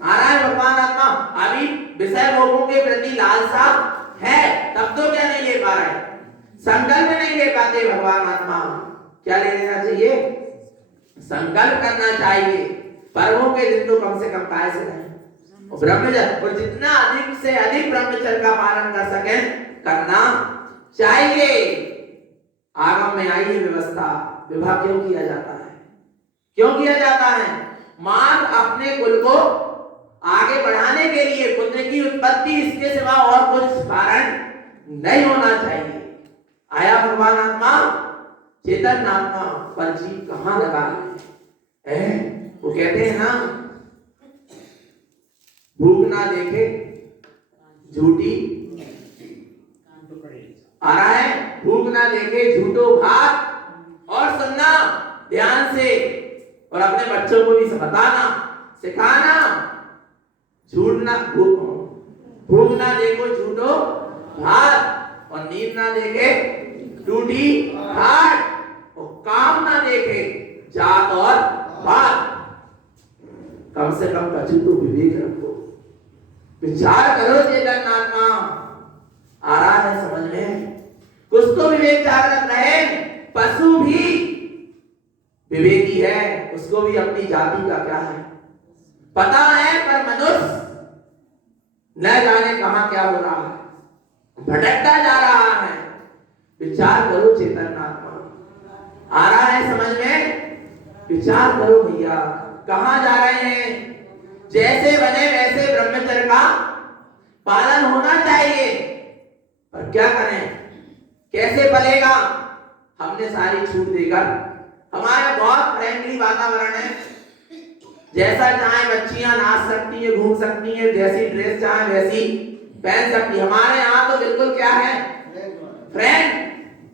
आ रहा है भगवान आत्मा? अभी विषय भोगों के प्रति लालसा है, तब तो क्या नहीं ले पा रहे? संकल्प नहीं ले पाते भगवान आत्मा। क्या ले लेना चाहिए? संकल्प करना चाहिए। पर्वों के दिन तो कम से कम काय से रहें और ब्रह्मचर्य, और जितना अधिक से अधिक ब्रह्मचर्य का पालन कर सके करना चाहिए। आगम में आई है व्यवस्था। विवाह क्यों किया जाता है? क्यों किया जाता है? मान अपने कुल को आगे बढ़ाने के लिए पुत्र की उत्पत्ति, इसके सिवा और कुछ कारण नहीं होना चाहिए। आया भगवान आत्मा, चेतन आत्मा, पर जीव कहाँ लगा है? वो कहते हैं ना, भूख ना देखे झूठी, आ रहा है, भूख ना देखे झूठो भात, और सुनना ध्यान से, और अपने बच्चों को भी बताना सिखाना, झूठ ना, भूख ना देखो झूठो भात, और नींद ना देखे टूटी खाट, और काम ना देखे जात और बात। कम से कम कछु तो विवेक रखो, विचार करो चेतन आत्मा। आ रहा है समझ में? कुछ तो विवेक जागृत रहे। पशु भी विवेकी है, उसको भी अपनी जाति का क्या है पता है, पर मनुष्य न जाने कहां क्या हो रहा है, भटकता जा रहा है। विचार करो चेतन आत्मा। आ रहा है समझ में? विचार करो भैया, कहां जा रहे हैं? जैसे बने वैसे ब्रह्मचर्य का पालन होना चाहिए, पर क्या करें, कैसे पलेगा? हमने सारी छूट देकर, हमारा बहुत फ्रेंडली वातावरण है, जैसा चाहे बच्चियां नाच सकती है, घूम सकती है, जैसी ड्रेस चाहे वैसी पहन सकती। हमारे यहाँ तो बिल्कुल क्या है,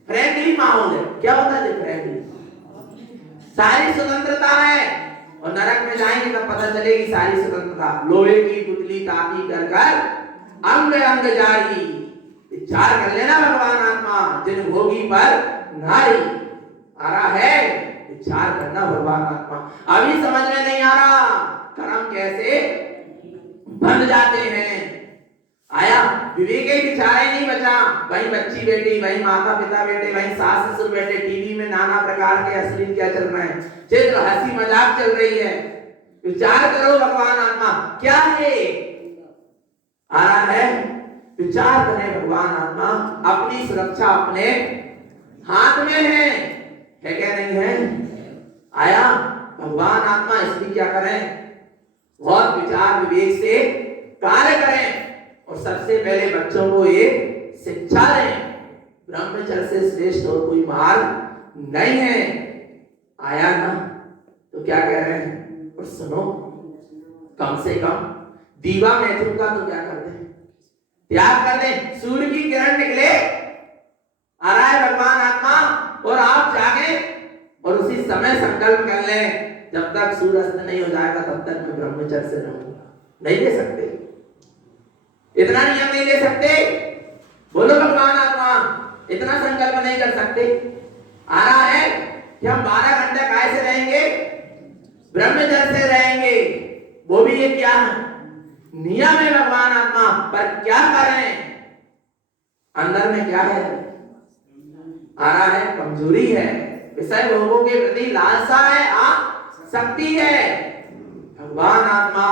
फ्रेंडली माहौल है। क्या होता है फ्रेंडली? सारी स्वतंत्रता है, और नरक में जाएंगे तब पता चलेगी सारी स्वतंत्रता। लोहे की पुतली ताती कर कर अंग अंग जारी। विचार कर लेना भगवान आत्मा, जिन भोगी पर नारी। आ रहा है, विचार करना भगवान आत्मा। अभी समझ में नहीं आ रहा, कर्म कैसे बन जाते हैं। आया, विवेक ही विचार नहीं बचा, वही बच्ची बेटी, वही माता पिता बेटे, वही सास ससुर बेटे, टीवी में नाना प्रकार के अश्लील क्या चल रहे हैं, चित्र हंसी मजाक चल रही है। विचार करो भगवान आत्मा क्या है। आ रहा है, विचार करें भगवान आत्मा। अपनी सुरक्षा अपने हाथ में है क्या नहीं है? आया, भगवान आत्मा, इसलिए क्या करें, बहुत विचार विवेक से कार्य करें, और सबसे पहले बच्चों को ये शिक्षा दें, ब्रह्मचर्य से श्रेष्ठ और कोई मार्ग नहीं है। आया ना? तो क्या कह रहे हैं, और सुनो, कम से कम दीवा मैथुन का तो क्या करते हैं, त्याग कर दें। सूर्य की किरण निकले, आ रहा है भगवान आत्मा, और आप जागे और उसी समय संकल्प कर लें, जब तक सूर्यास्त नहीं हो जाएगा तब तक मैं ब्रह्मचर्य से रहूंगा। नहीं ले सकते, इतना नियम नहीं ले सकते। बोलो भगवान आत्मा, इतना संकल्प नहीं कर सकते। आ रहा है कि हम 12 घंटे काय से रहेंगे, ब्रह्मचर्य से रहेंगे। वो भी ये क्या है, नियम है भगवान आत्मा, पर क्या करें, अंदर में क्या है, आ रहा है कमजोरी है, विषय भोगों के प्रति लालसा है, आसक्ति है। भगवान आत्मा,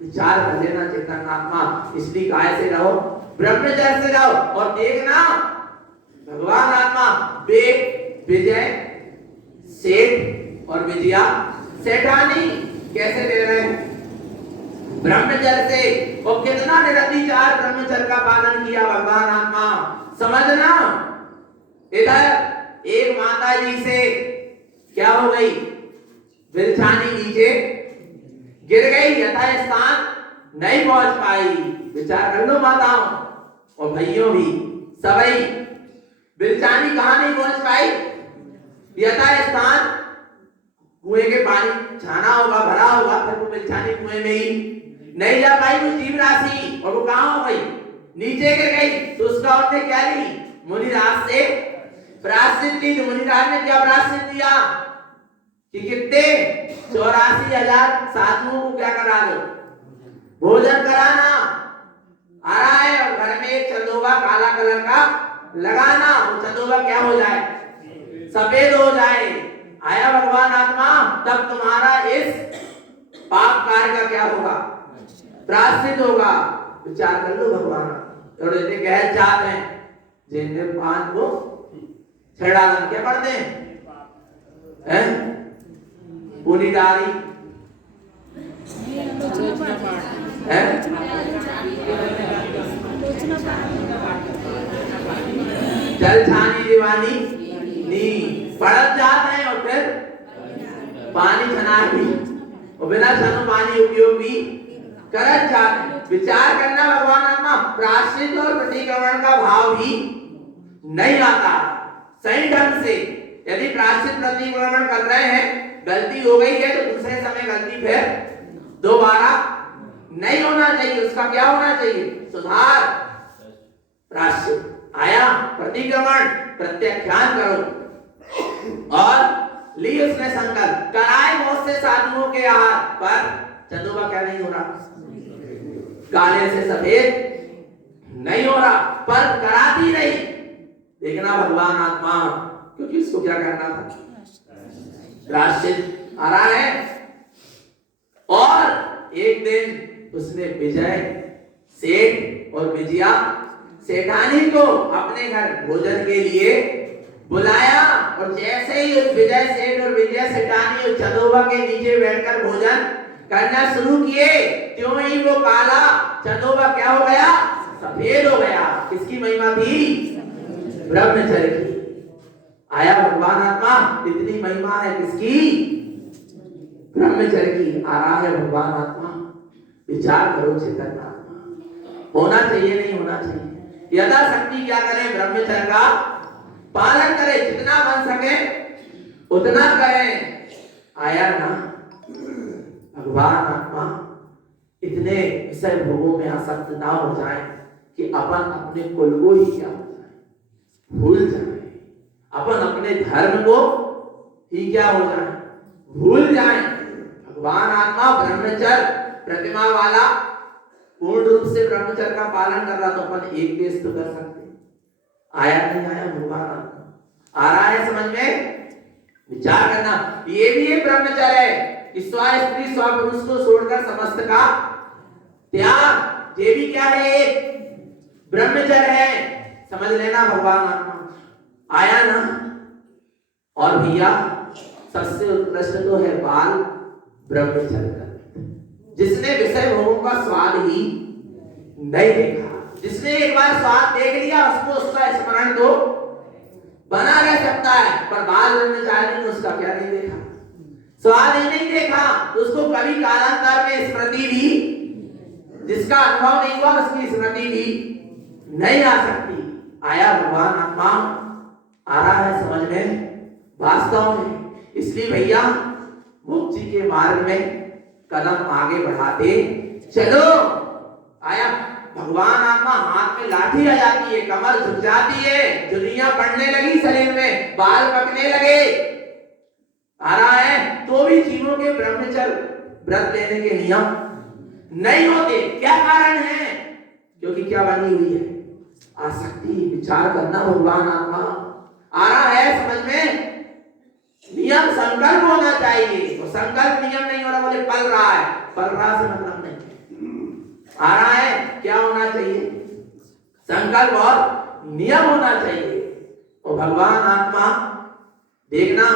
विचार कर लेना चेतन आत्मा। इसलिए काय से रहो, ब्रह्मचर्य से रहो। और देखना भगवान आत्मा, विजय सेठ और विजया सेठानी कैसे दे रहे हैं, ब्रह्मचर्य से। और कितना निरतिचार ब्रह्मचर्य का पालन किया भगवान आत्मा। समझना, इधर एक माता जी से क्या हो गई, बिलछानी नीचे गिर गई, यथास्थान नहीं पहुंच पाई। विचार कर लो माताओं और भाइयों भी, सभी बिलछानी कहां नहीं पहुंच पाई, यथास्थान कुएं के पानी छाना होगा, भरा होगा, फिर वो बिलछानी कुएं में ही नहीं जा पाई वो जीव राशि, और वो कहां हो गई, नीचे गिर गई। तो उसका उसने क्या ली, मुनिराज से प्रायश्चित ली। तो मुनिराज ने क्या प्रायश्चित दिया कि कितने 84,000 साधुओं को क्या करा दो, भोजन कराना। आ रहा है, और घर में एक चंदोबा काला कलर का लगाना, वो चंदोबा क्या हो जाए, सफेद हो जाए। आया भगवान आत्मा, तब तुम्हारा इस पाप कार्य का क्या होगा, प्रायश्चित होगा। विचार कर लो भगवान। और इतने कह जाते हैं जिनने पान को छेड़ालन क्या पढ़ते हैं, पूरी डारी है? जल छानी दीवानी नी पड़त जाते हैं और फिर पानी छनाई और बिना छानो पानी उपयोग भी करत जाते। विचार करना भगवान आत्मा प्राश्चित और प्रतिक्रमण का भाव भी नहीं आता सही ढंग से। यदि प्राश्चित प्रतिक्रमण कर रहे हैं, गलती हो गई है तो दूसरे समय गलती फिर दोबारा नहीं होना चाहिए। उसका क्या होना चाहिए? सुधार। प्राश्चित आया, प्रतिक्रमण प्रत्याख्यान करो और ली उसने संकल्प कराए बहुत से साधुओं के आहार पर चंदोबा क्या नहीं हो रहा? काले से सफेद नहीं हो रहा, पर कराती नहीं। देखना भगवान आत्मा, क्योंकि इसको क्या करना था? प्राश्चित आ रहा है। और एक दिन उसने विजय सेठ और विजया सेठानी को अपने घर भोजन के लिए बुलाया और जैसे ही उस विजय सेठ और विजय सेठानी उस चंदोबा के नीचे बैठकर भोजन करना शुरू किए, त्यों ही वो काला चंदोबा क्या हो गया? सफेद हो गया। किसकी महिमा थी? ब्रह्मचर्य की। आया भगवान आत्मा, इतनी महिमा है किसकी? ब्रह्मचर्य की। आ रहा है भगवान आत्मा। विचार करो चेतन आत्मा, होना चाहिए नहीं होना चाहिए? यथाशक्ति क्या करें? ब्रह्मचर्य का पालन करें, जितना बन सके उतना करें। आया ना भगवान आत्मा, इतने विषय भोगों में आसक्त ना हो जाए कि अपन अपने कुल को ही क्या हो जाए, भूल जाए। अपन अपने धर्म को ही क्या हो जाए, भूल जाए। भगवान आत्मा ब्रह्मचर्य प्रतिमा वाला पूर्ण रूप से ब्रह्मचर्य का पालन कर रहा, तो अपन एक देश तो कर सकते। आया नहीं आया भगवान आत्मा? आ रहा है समझ में? विचार करना, ये भी एक ब्रह्मचर्य है। स्व स्त्री स्व पुरुष को छोड़कर समस्त का त्याग, ये भी क्या है? एक ब्रह्मचर्य है। समझ लेना भगवान आत्मा। आया ना? और भैया सबसे उत्कृष्ट तो है बाल ब्रह्मचर्य, जिसने विषय भोगों का स्वाद ही नहीं देखा। जिसने एक बार स्वाद देख लिया, उसको उसका स्मरण तो बना रह सकता है, पर बाल ब्रह्मचारी ने उसका क्या नहीं देखा? स्वाद ही नहीं देखा, तो उसको कभी कालांतर में स्मृति भी, जिसका अनुभव नहीं हुआ उसकी स्मृति भी नहीं आ सकती। आया भगवान आत्मा? आ रहा है समझ में? वास्तव में इसलिए भैया मुक्ति के मार्ग में कदम आगे बढ़ाते चलो। आया भगवान आत्मा, हाथ में लाठी आ जाती है, कमर झुक जाती है, दुनिया बढ़ने लगी, शरीर में बाल पकने लगे। आ रहा है तो भी जीवों के ब्रह्मचर्य व्रत लेने के नियम नहीं होते। क्या कारण है? क्योंकि क्या बनी हुई है? आसक्ति। विचार करना भगवान आत्मा। आ रहा है समझ में? नियम संकल्प होना चाहिए, और संकल्प नियम नहीं हो रहा, बोले पल रहा है, पल रहा से मतलब नहीं। आ रहा है क्या होना चाहिए? संकल्प और नियम होना चाहिए। और भगवान आत्मा देखना,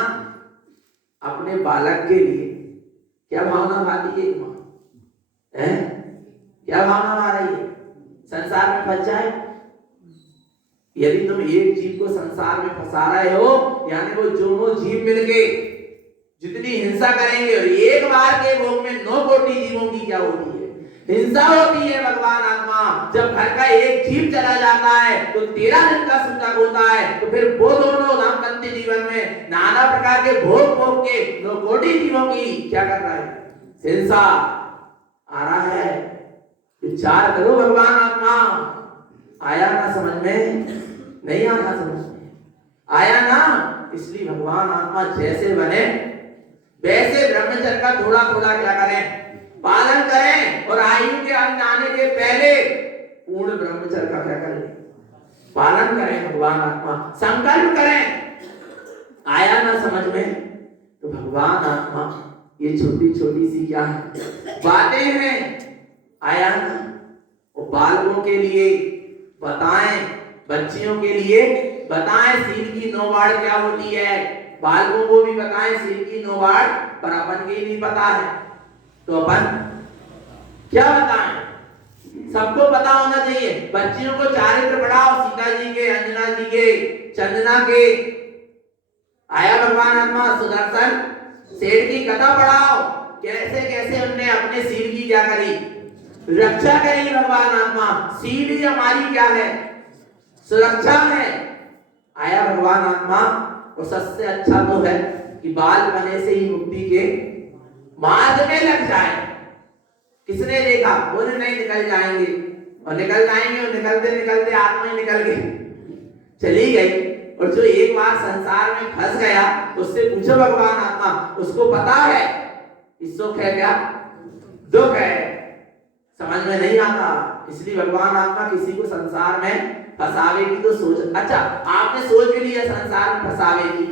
अपने बालक के लिए क्या भावना भाती है मां? है क्या भावना भा रही है? संसार में फंस जाए। यदि तुम एक जीव को संसार में फंसा रहे हो, यानी वो दोनों जीव मिलके जितनी हिंसा करेंगे, और एक बार के भोग में 9 कोटि जीवों की क्या होती है? हिंसा होती है। भगवान आत्मा, जब घर का एक जीव चला जाता है तो 13 दिन का सूतक होता है, तो फिर वो दोनों दाम्पत्य जीवन में नाना प्रकार के भोग भोग के 9 कोटि जीवों की क्या कर रहा है? हिंसा। आ रहा है, विचार करो भगवान आत्मा। आया ना समझ में? नहीं आया समझ में? आया ना? इसलिए भगवान आत्मा जैसे बने वैसे ब्रह्मचर्य का थोड़ा थोड़ा क्या करें? पालन करें, और आयु के अंत आने के पहले पूर्ण ब्रह्मचर्य का क्या करें? पालन करें। भगवान आत्मा संकल्प करें। आया ना समझ में? तो भगवान आत्मा ये छोटी छोटी सी क्या बातें हैं। आया ना? और बालकों के लिए बताएं, बच्चियों के लिए बताएं सील की 9 वाड़ क्या होती है। बालकों को भी बताएं सील की 9 वाड़, पर अपन के नहीं पता है, तो अपन क्या बताएं, सबको पता होना चाहिए। बच्चियों को चारित्र पढ़ाओ, सीता जी के, अंजना जी के, चंदना के। आया भगवान आत्मा सुदर्शन सेठ की कथा पढ़ाओ, कैसे कैसे उनने अपने सिर की क्या करी, रक्षा करी। भगवान आत्मा सील ही हमारी क्या है, सुरक्षा है। आया भगवान आत्मा। और सबसे अच्छा तो है कि बाल बने से ही मुक्ति के मार्ग में लग जाए। किसने देखा, बोले नहीं निकल जाएंगे, और निकल जाएंगे, और निकलते निकलते आत्मा ही निकल गई, चली गई। और जो एक बार संसार में फंस गया, उससे पूछो भगवान आत्मा, उसको पता है कि सुख है क्या दुख है, समझ में नहीं आता। इसलिए भगवान आत्मा किसी को संसार में फंसावेगी तो सोच, अच्छा आपने सोच लिया संसार में फंसावेगी,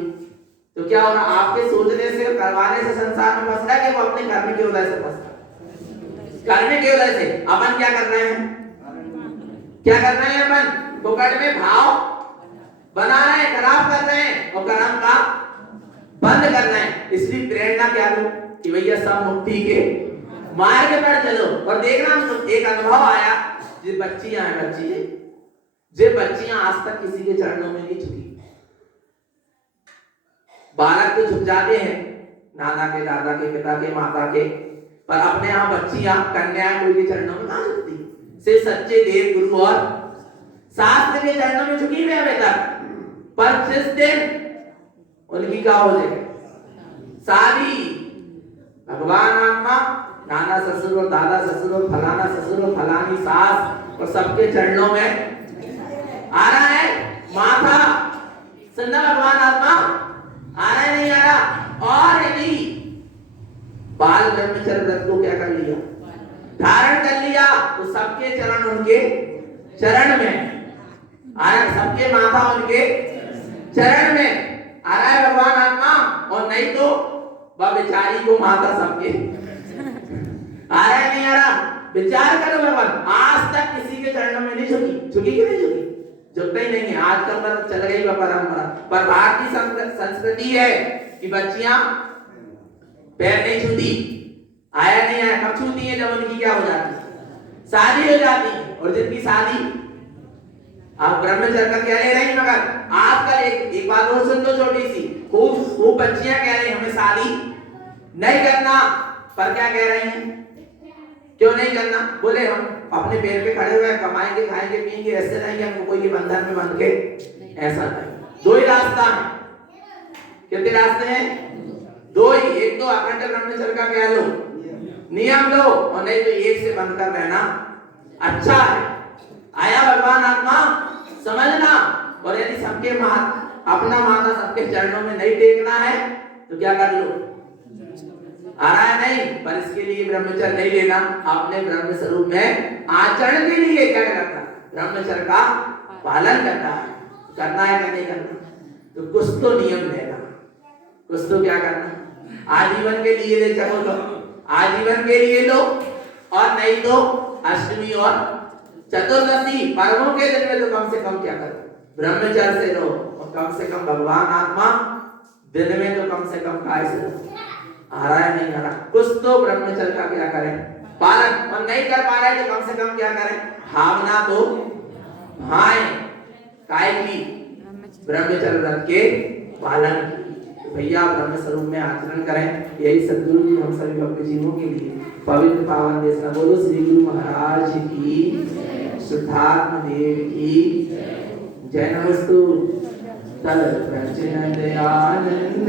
तो क्या हो रहा, आपके सोचने से करवाने से संसार में फंस रहा है कि वो अपने कर्म की वजह से फंस रहा है। कर्म की वजह से अपन क्या कर रहे हैं, क्या कर रहे हैं, अपन फुकट में भाव बना रहे हैं, खराब कर रहे हैं, और कर्म का बंद कर रहे हैं। इसलिए प्रेरणा क्या लो कि भैया सब मुक्ति के मार्ग पर चलो। और देखना, एक अनुभव आया, जो बच्चियां हैं, बच्चियां आज तक किसी के चरणों में नहीं झुकी। बालक तो झुक जाते हैं नाना के, दादा के, पिता के, माता के, पर अपने यहाँ बच्चियां, कन्याएं कोई के चरणों में ना झुकती। सिर्फ सच्चे देव गुरु और शास्त्र के चरणों में झुकी हुई अभी तक। पर जिस दिन उनकी क्या हो जाए शादी, भगवान आत्मा नाना ससुर और दादा ससुर और फलाना ससुर और फलानी सास और सबके चरणों में आ रहा है माथा, सुनना भगवान आत्मा, आ रहा है नहीं आ रहा। और यदि बाल ब्रह्मचर्य व्रत को क्या कर लिया, धारण कर लिया, तो सबके चरण उनके चरण में आ रहा है, सबके माथा उनके चरण में आ रहा है भगवान आत्मा। और नहीं तो वह बेचारी को माता सबके आ रहा है नहीं आ रहा। विचार करो भगवान, आज तक किसी के चरणों में नहीं झुकी कि नहीं झुकी, झुकता ही नहीं है। आजकल तो चल गई परंपरा, पर भारतीय संस्कृति है कि बच्चियां पैर नहीं छूती। आया नहीं आया, कब छूती है, जब उनकी क्या हो जाती है, शादी हो जाती है। और जिनकी शादी, आप ब्रह्मचर्य का कह ले रही, मगर आजकल एक बात और सुन दो छोटी सी, खूब बच्चियां कह रही हमें शादी नहीं करना, पर क्या कह रही हैं, क्यों नहीं करना, बोले हम अपने पैर पे खड़े हुए कमाएंगे, खाएंगे, पिएंगे, ऐसे रहेंगे, हमको कोई के बंधन में बंध के ऐसा नहीं। दो ही रास्ता है। कितने रास्ते हैं, दो ही। एक तो अखंड ब्रह्मचर्य का कह लो नियम लो, और नहीं तो एक से बंध कर रहना अच्छा है। आया भगवान आत्मा, समझना। और यदि सबके अपना माथा सबके चरणों में नहीं टेकना है तो क्या कर लो, आ रहा है नहीं, पर इसके लिए ब्रह्मचर्य नहीं लेना। आपने ब्रह्म स्वरूप में आचरण के लिए क्या करना, ब्रह्मचर्य का पालन करना है कि नहीं करना, तो कुछ तो नियम लेना, कुछ तो क्या करना, आजीवन के लिए ले चलो तो आजीवन के लिए लो, और नहीं तो अष्टमी और चतुर्दशी पर्वों के दिन में तो कम से कम क्या करो, ब्रह्मचर्य से लो। और कम से कम भगवान आत्मा दिन में तो कम से कम काय से लो। आ रहा है नहीं आ रहा, कुछ तो ब्रह्मचर्य का क्या करें पालन। और नहीं कर पा रहे तो कम से कम क्या करें, भावना तो भाए काय की, ब्रह्मचर्य व्रत के पालन की। भैया ब्रह्म स्वरूप में आचरण करें, यही सद्गुरु जी हम सभी भक्त जीवों के लिए पवित्र पावन देशना। बोलो श्री गुरु महाराज की, शुद्धात्म देव की जय। नमस्तु तद प्रचन दयानंद